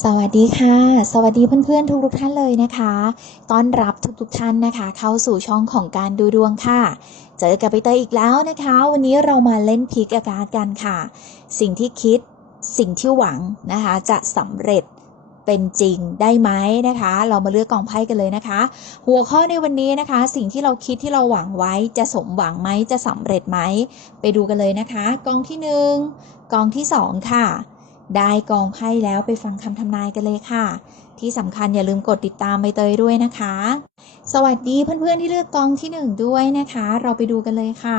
สวัสดีค่ะ สวัสดีเพื่อนๆ ทุกๆท่านเลยนะคะ ต้อนรับทุกๆท่านนะคะ เข้าสู่ช่องของการดูดวงค่ะ เจอกับใบเตยอีกแล้วนะคะ วันนี้เรามาเล่นพิกอากาศกันค่ะ สิ่งที่คิดสิ่งที่หวังนะคะ จะสำเร็จเป็นจริงได้ไหมนะคะ เรามาเลือกกองไพ่กันเลยนะคะ หัวข้อในวันนี้นะคะ สิ่งที่เราคิดที่เราหวังไว้จะสมหวังไหมจะสำเร็จไหมไปดูกันเลยนะคะ กองที่หนึ่งกองที่สองค่ะ ได้กองไพ่แล้วไปฟังคำทำนายกันเลยค่ะ ที่สำคัญอย่าลืมกดติดตามใบเตยด้วยนะคะ สวัสดีเพื่อนๆที่เลือกกองที่หนึ่งด้วยนะคะ เราไปดูกันเลยค่ะ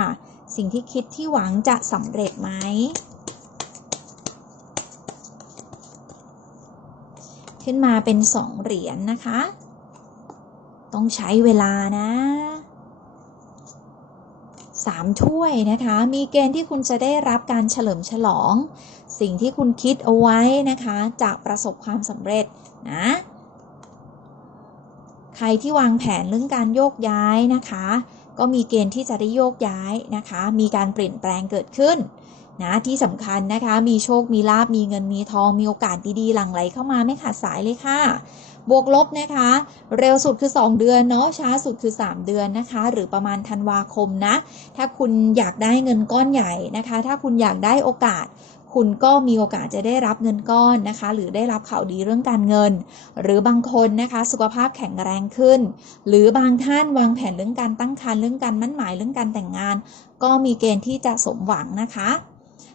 สิ่งที่คิดที่หวังจะสำเร็จไหมขึ้นมาเป็นสองเหรียญนะคะ ต้องใช้เวลานะ สามถ้วยนะคะ มีเกณฑ์ที่คุณจะได้รับการเฉลิมฉลอง สิ่งที่คุณคิดเอาไว้นะคะ จะประสบความสำเร็จนะใครที่วางแผนเรื่องการโยกย้ายนะคะ ก็มีเกณฑ์ที่จะได้โยกย้ายนะคะ มีการเปลี่ยนแปลงเกิดขึ้นนะที่สำคัญนะคะ มีโชค มีลาบ มีเงิน มีทอง มีโอกาสดีๆ หลั่งไหลเข้ามาไม่ขาดสายเลยค่ะ บวกลบนะคะ เร็วสุดคือ 2 เดือนเนาะช้าสุดคือ 3 เดือนนะคะ หรือประมาณธันวาคมนะ ถ้าคุณอยากได้เงินก้อนใหญ่นะคะ ถ้าคุณอยากได้โอกาสคุณก็มีโอกาสจะได้รับเงินก้อนนะคะ หรือได้รับข่าวดีเรื่องการเงิน หรือบางคนนะคะ สุขภาพแข็งแรงขึ้น หรือบางท่านวางแผนเรื่องการตั้งครรภ์เรื่องการมั่นหมายเรื่องการแต่งงาน ก็มีเกณฑ์ที่จะสมหวังนะคะ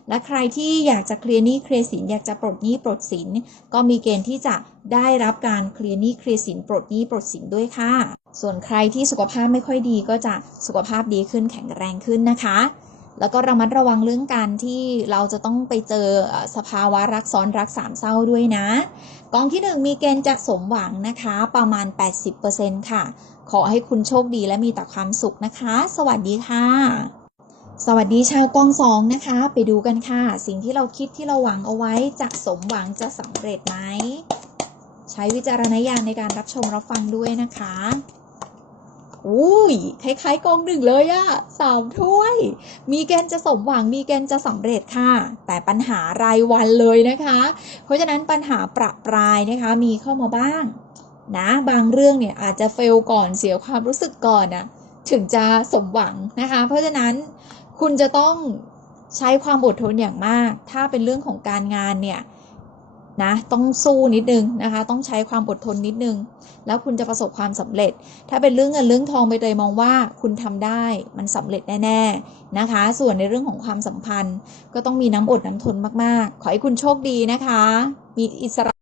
และใครที่อยากจะเคลียร์หนี้เคลียร์สินอยากจะปลดหนี้ปลดสิน ก็มีเกณฑ์ที่จะได้รับการเคลียร์หนี้เคลียร์สินปลดหนี้ปลดสินด้วยค่ะ ส่วนใครที่สุขภาพไม่ค่อยดีก็จะสุขภาพดีขึ้นแข็งแรงขึ้นนะคะ แล้วก็ระมัดระวังเรื่องการที่เราจะต้องไปเจอสภาวะรักซ้อนรักสามเศร้าด้วยนะ กองที่ 1 มีเกณฑ์จะสมหวังนะคะ ประมาณ 80%ค่ะ ขอให้คุณโชคดีและมีแต่ความสุขนะคะ สวัสดีค่ะ สวัสดีชาวกองสองนะคะ ไปดูกันค่ะ สิ่งที่เราคิดที่เราหวังเอาไว้จะสมหวังจะสำเร็จไหม ใช้วิจารณญาณในการรับชมรับฟังด้วยนะคะอุ้ยคล้ายๆกองหนึ่งเลยอะสามถ้วย มีเกณฑ์จะสมหวังมีเกณฑ์จะสำเร็จค่ะ แต่ปัญหารายวันเลยนะคะ เพราะฉะนั้นปัญหาประปรายนะคะมีเข้ามาบ้างนะบางเรื่องเนี่ยอาจจะเฟลก่อนเสียความรู้สึกก่อนนะถึงจะสมหวังนะคะ เพราะฉะนั้น คุณจะต้องใช้ความอดทนอย่างมาก ถ้าเป็นเรื่องของการงานเนี่ยนะต้องสู้นิดนึงนะคะ ต้องใช้ความอดทนนิดนึง แล้วคุณจะประสบความสำเร็จ ถ้าเป็นเรื่องเงินเรื่องทองไปเตยมองว่าคุณทำได้มันสำเร็จแน่ๆนะคะ ส่วนในเรื่องของความสัมพันธ์ ก็ต้องมีน้ำอดน้ำทนมากๆ ขอให้คุณโชคดีนะคะ มีอิสระ